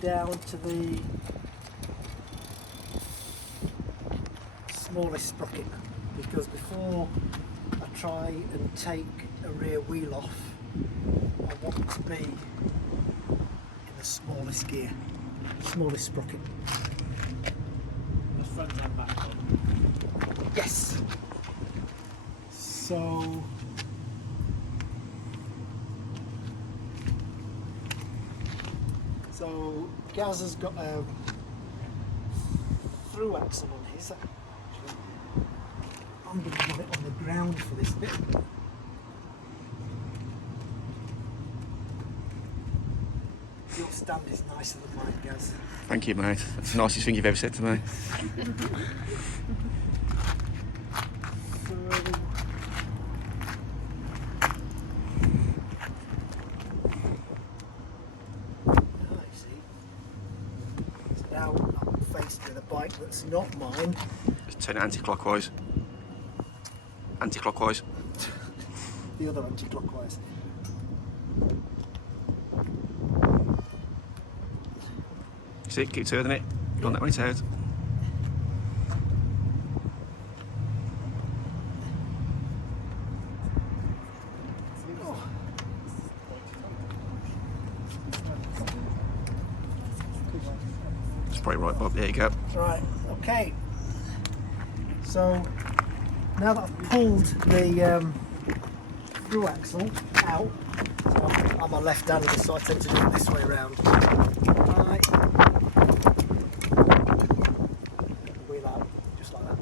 down to the smallest sprocket, because before I try and take a rear wheel off, I want to be in the smallest gear, smallest sprocket. That's front and back on. Yes. So Gaz has got a through axle on his. I'm going to put it on the ground for this bit. Your stand is nicer than mine, Gaz. Thank you, mate. That's the nicest thing you've ever said to me. Now I'm faced with a bike that's not mine. Just turn it anti-clockwise. Anti-clockwise. The other anti-clockwise. See, keep turning it. Go on that way, it's out. It's probably right, Bob. There you go. Right, okay. So now that I've pulled the through axle out, so I'm a left-hander, so I tend to do it this way around. Right. Wheel out, just like that.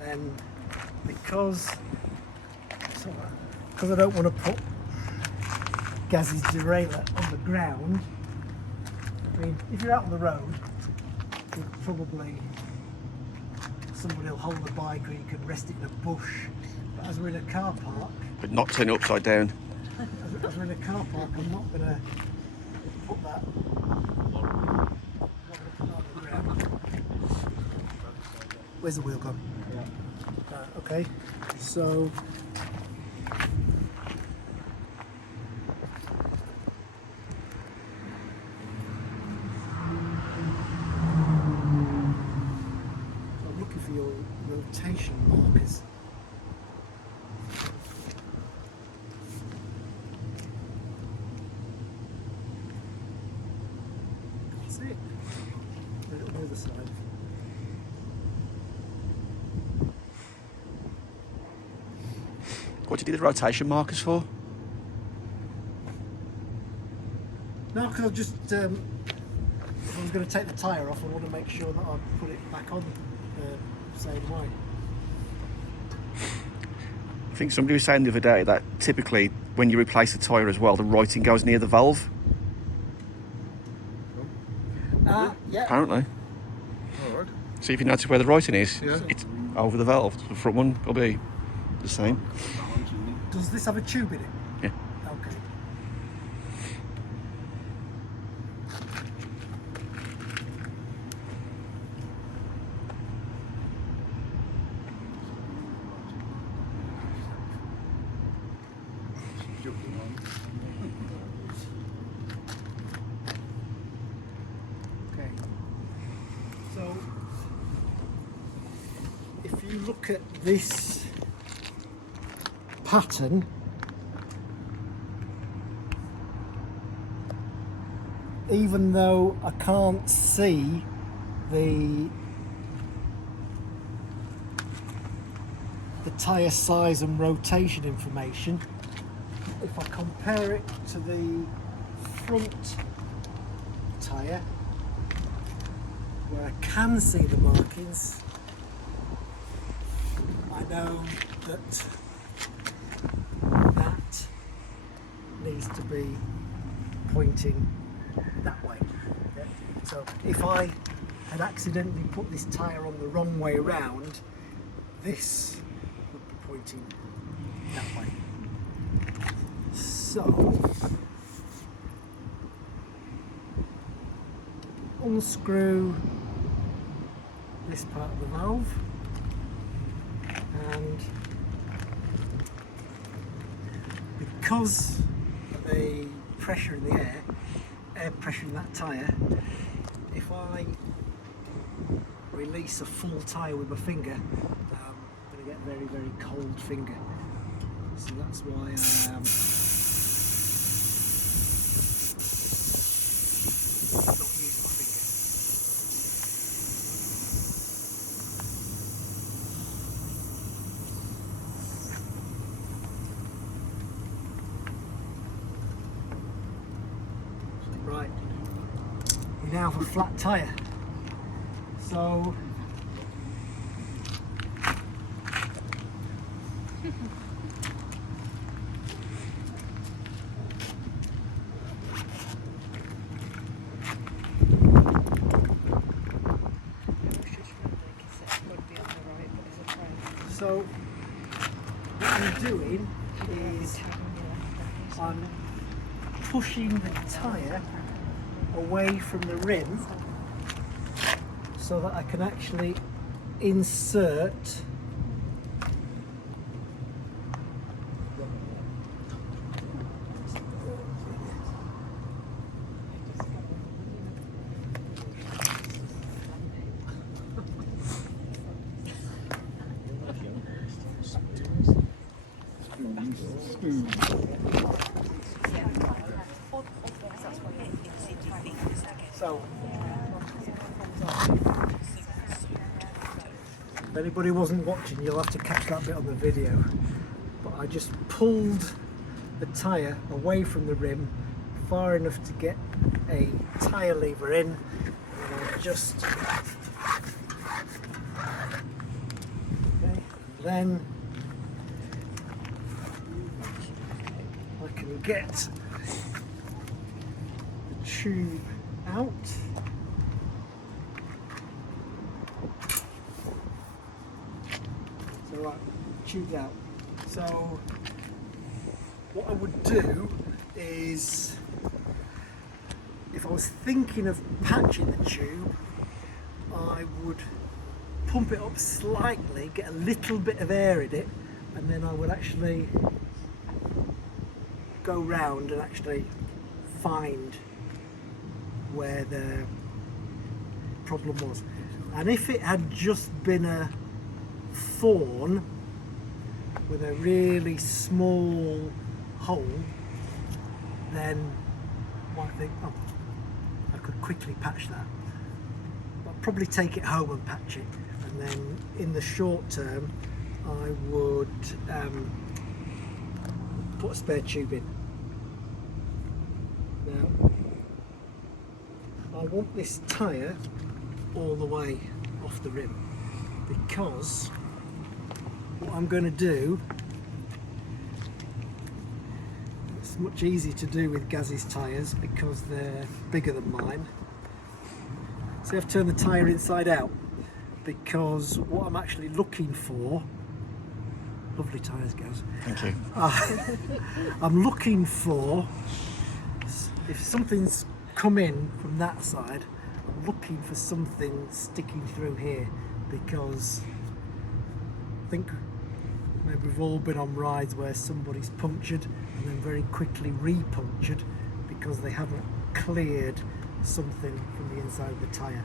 And then because I don't want to put Gaz's derailleur on the ground, I mean, if you're out on the road, you'll probably, somebody will hold the bike or you can rest it in a bush. But as we're in a car park, But not turn it upside down. as we're in a car park, I'm not going to put that on the ground. Where's the wheel gone? Yeah. Okay, so I'm looking for your rotation markers. That's it. Put it on the other side. What do you do the rotation markers for? No, because I just, if I was going to take the tyre off, I want to make sure that I put it back on the same way. I think somebody was saying the other day that typically when you replace the tyre as well, the writing goes near the valve, Yeah. apparently. Alright. So if you notice where the writing is, Yeah. it's over the valve. The front one will be the same. Does this have a tube in it? Yeah. Okay. Okay. So, if you look at this pattern, even though I can't see the tyre size and rotation information, if I compare it to the front tyre, where I can see the markings, I know that that needs to be pointing that way. Yeah. So if I had accidentally put this tyre on the wrong way around, this would be pointing that way. So unscrew this part of the valve, and because of the pressure in the air, air pressure in that tyre, if I release a full tyre with my finger, I'm going to get a very, very cold finger. So that's why I am not using my finger. Right, we now have a flat tyre. So So what I'm doing is I'm pushing the tyre away from the rim so that I can actually insert so if anybody wasn't watching, you'll have to catch that bit on the video, but I just pulled the tyre away from the rim far enough to get a tyre lever in, and I'll just then I can get the tube out. So right, tube's out. So what I would do is, if I was thinking of patching the tube, I would pump it up slightly, get a little bit of air in it, and then I would actually go round and actually find where the problem was. And if it had just been a thorn with a really small hole, then I might think, oh, I could quickly patch that. I'd probably take it home and patch it, and then in the short term I would put a spare tube in. Now I want this tyre all the way off the rim, because what I'm going to do, it's much easier to do with Gaz's tyres because they're bigger than mine. So I've turned the tyre inside out, because what I'm actually looking for, lovely tyres, Gaz. Thank you. I'm looking for, if something's come in from that side, I'm looking for something sticking through here, because I think maybe we've all been on rides where somebody's punctured and then very quickly re-punctured because they haven't cleared something from the inside of the tyre.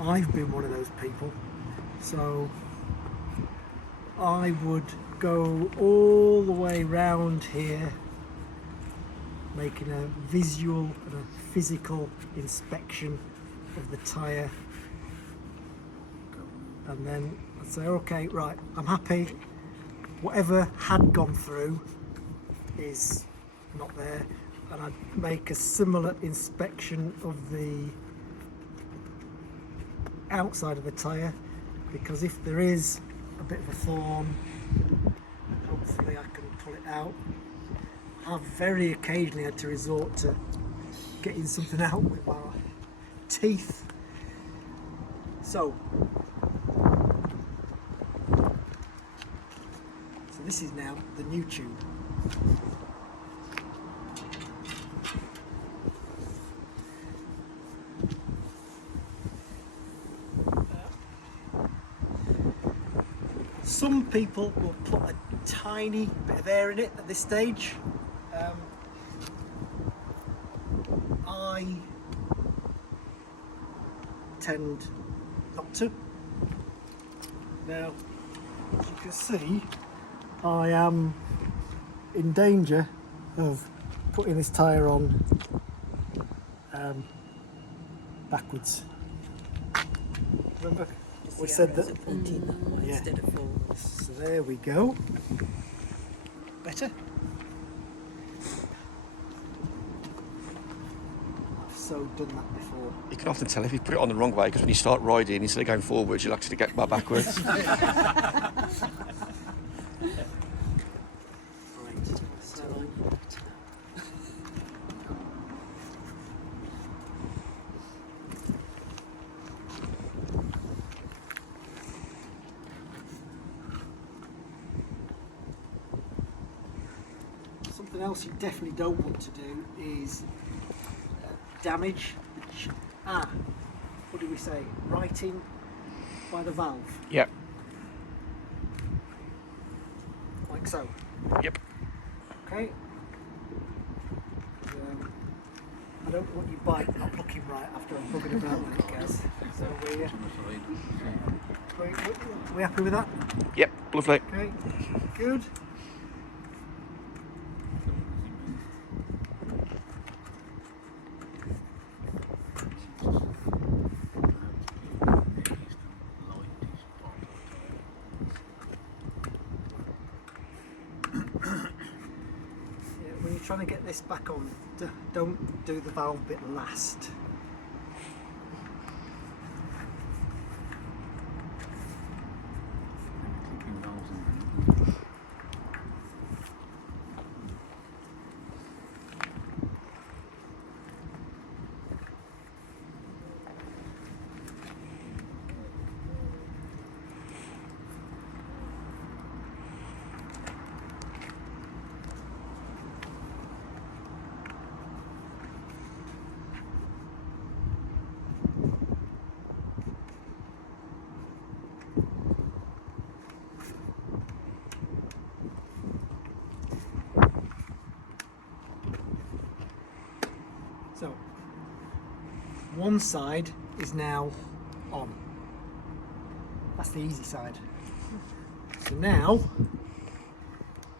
I've been one of those people, so I would go all the way round here, making a visual and a physical inspection of the tyre, and then I'd say, okay, right, I'm happy, whatever had gone through is not there, and I'd make a similar inspection of the outside of the tyre, because if there is a bit of a thorn, hopefully I can pull it out. I've very occasionally had to resort to getting something out with my teeth. So this is now the new tube. Some people will put a tiny bit of air in it at this stage. I tend not to. Now, as you can see, I am in danger of putting this tyre on backwards. Remember we said that? Yeah. Instead of forward. So there we go. Better? I've so done that before. You can often tell if you put it on the wrong way, because when you start riding, instead of going forwards, you'll actually get backwards. Right, so something else you definitely don't want to do is damage what do we say? Writing by the valve, Yep. like so. Yep. Okay. I don't want your bike not looking right after I'm bugging about with it, Gaz. So we happy with that? Yep. Lovely. Okay. Good. When you're trying to get this back on, don't do the valve bit last. So, one side is now on. That's the easy side. So now,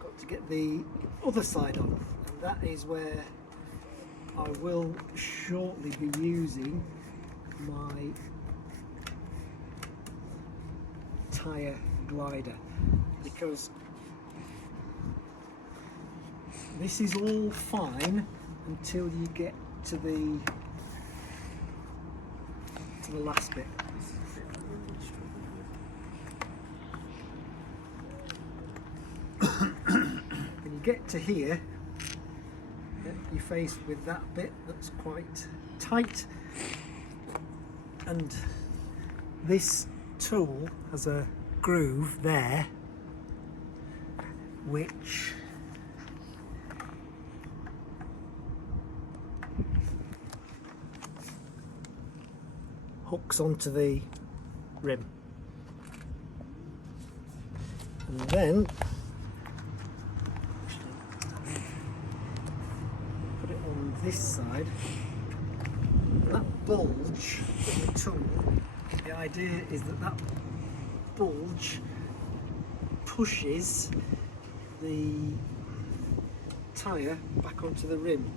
got to get the other side on, and that is where I will shortly be using my Tyre Glider, because this is all fine until you get to the last bit. When you get to here, you're faced with that bit that's quite tight, and this tool has a groove there which hooks onto the rim, and then put it on this side. That bulge in the tool, the idea is that that bulge pushes the tyre back onto the rim.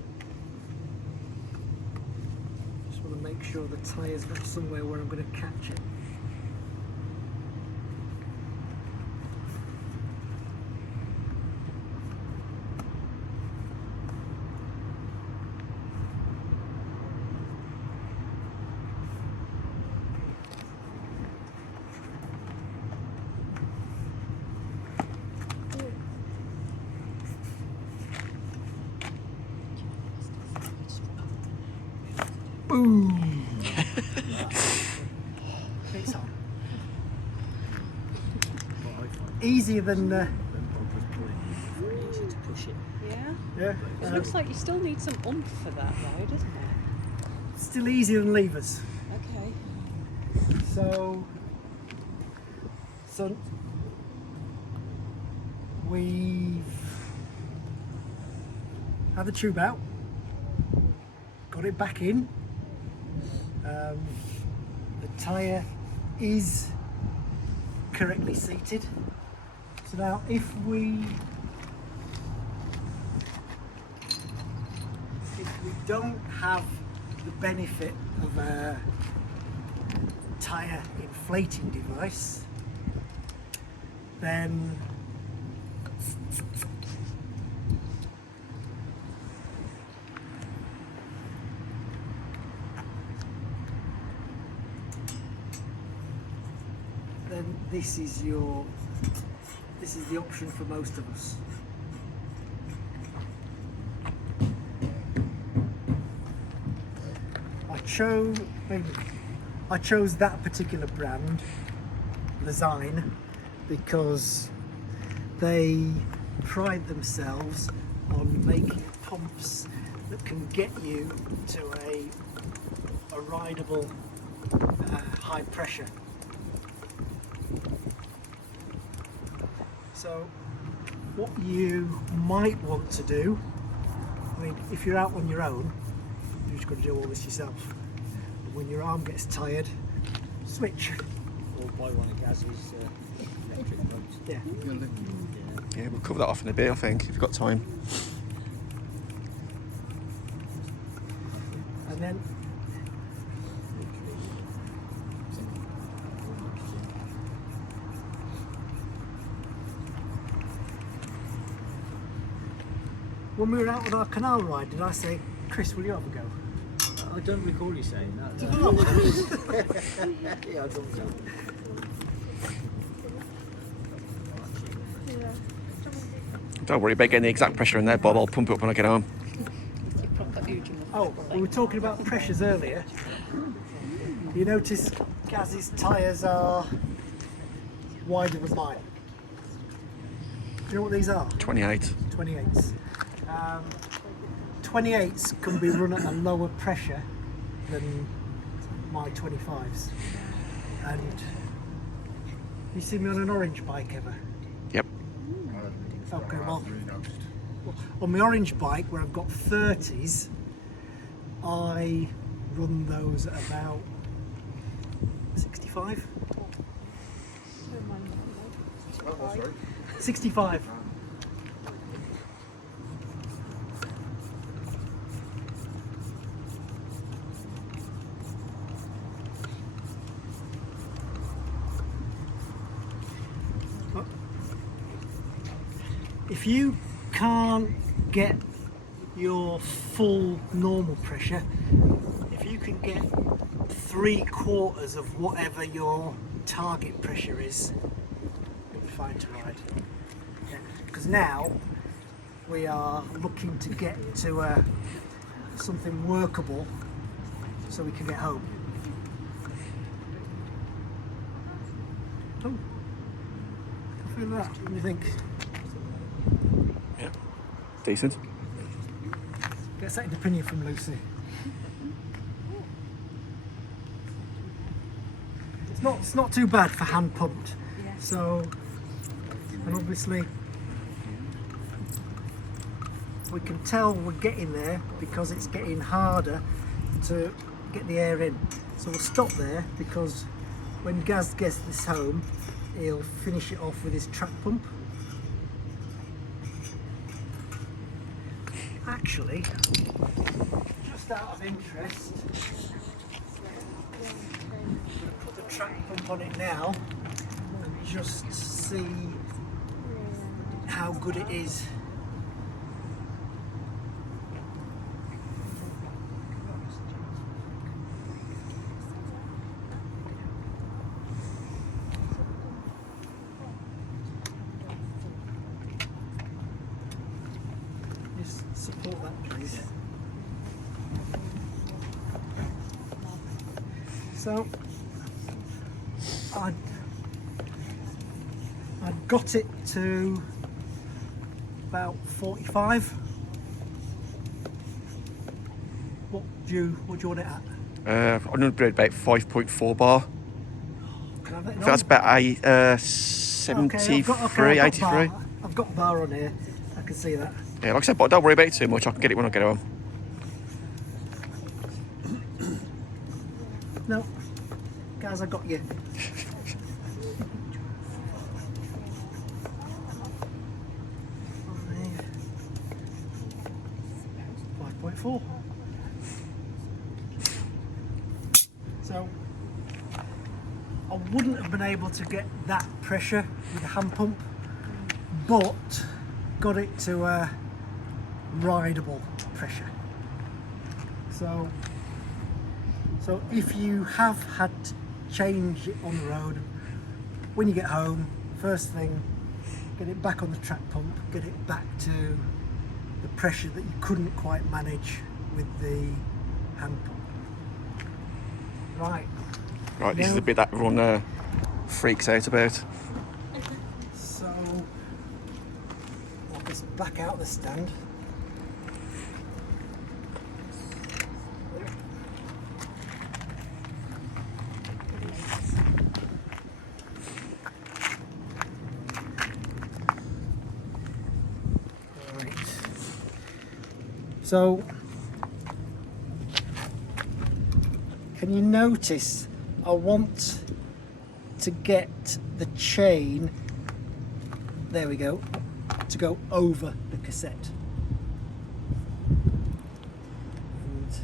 Just want to make sure the tyre's got somewhere where I'm going to catch it. Boom! It's on. Easier than Easy to push it. Yeah. yeah. It looks like you still need some oomph for that though, doesn't it? Still easier than levers. Okay. So we've had the tube out, got got it back in. The tyre is correctly seated. So now if we don't have the benefit of a tyre inflating device, then this is the option for most of us. I chose that particular brand, Design, because they pride themselves on making pumps that can get you to a rideable high pressure. So what you might want to do, I mean, if you're out on your own, you've just got to do all this yourself. But when your arm gets tired, switch. Or buy one of Gaz's electric pumps. Yeah. Yeah, we'll cover that off in a bit, I think, if you've got time. And then when we were out on our canal ride, did I say, Chris, will you have a go? I don't recall you saying that. Yeah, I don't know. Don't worry about getting the exact pressure in there, Bob. I'll pump it up when I get home. You prop that huge enough. Oh, we were talking about pressures earlier. You notice Gaz's tyres are wider than mine. Do you know what these are? 28. 28s. 28s can be run at a lower pressure than my 25s. And you see me on an orange bike ever? Yep. Okay, well, on my orange bike where I've got 30s, I run those at about 65. 65. If you can't get your full normal pressure, if you can get 3/4 of whatever your target pressure is, you'll be fine to ride. Because now we are looking to get to something workable so we can get home. Oh, I feel that. What do you think? Yeah. Decent. Get a second opinion from Lucy. It's not too bad for hand pumped. Yeah. So, and obviously we can tell we're getting there because it's getting harder to get the air in. So we'll stop there because when Gaz gets this home, he'll finish it off with his track pump. Actually, just out of interest, put the track pump on it now and just see how good it is. Just support that, please. So I got it to about 45. What do you want it at? I'm going to about 5.4 bar. Can I have it That's on? about 73, I've got 83. bar. I've got bar on here. I can see that. Yeah, like I said, but don't worry about it too much. I can get it when I get home. No, guys, I got you. 5.4. So I wouldn't have been able to get that pressure with a hand pump, but got it to a rideable pressure. So if you have had to change it on the road, when you get home, first thing, get it back on the track pump, get it back to the pressure that you couldn't quite manage with the hand pump. Right. Right, this is Now- the bit that everyone freaks out about. So, I'll just back out the stand. Right. So, can you notice I want to get the chain, there we go, to go over the cassette. And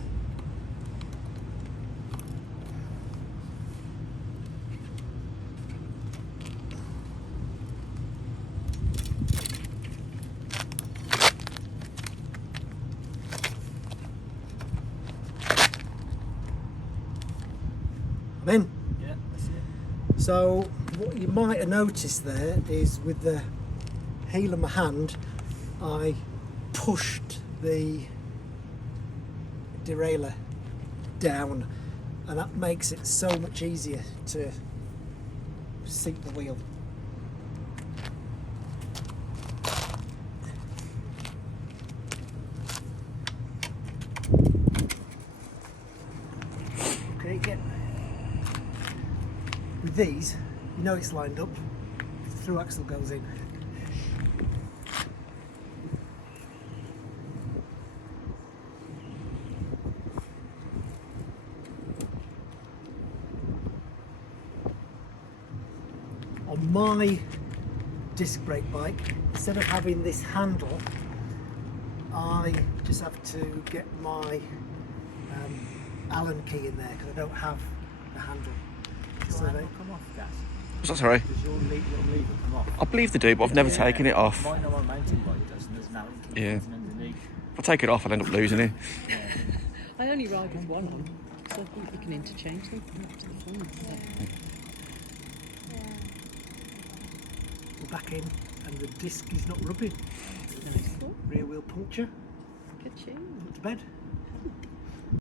I'm in. Yeah, that's it. So what you might have noticed there is with the heel of my hand, I pushed the derailleur down, and that makes it so much easier to seat the wheel. Okay, yeah. With these, you know it's lined up. The through axle goes in. On my disc brake bike, instead of having this handle, I just have to get my Allen key in there because I don't have the handle. Does So your they- handle come off, Gaz? What's that, sorry? Does your little lever come off? I believe they do, but I've never taken it off. Mine on my mountain bike does, and there's an Allen key Yeah. fitting underneath. If I take it off, I'll end up losing it. I only ride with one on, so I think you can interchange them up to the front. We're back in, and the disc is not rubbing. Nice. Rear wheel puncture. Good tune. Put to bed.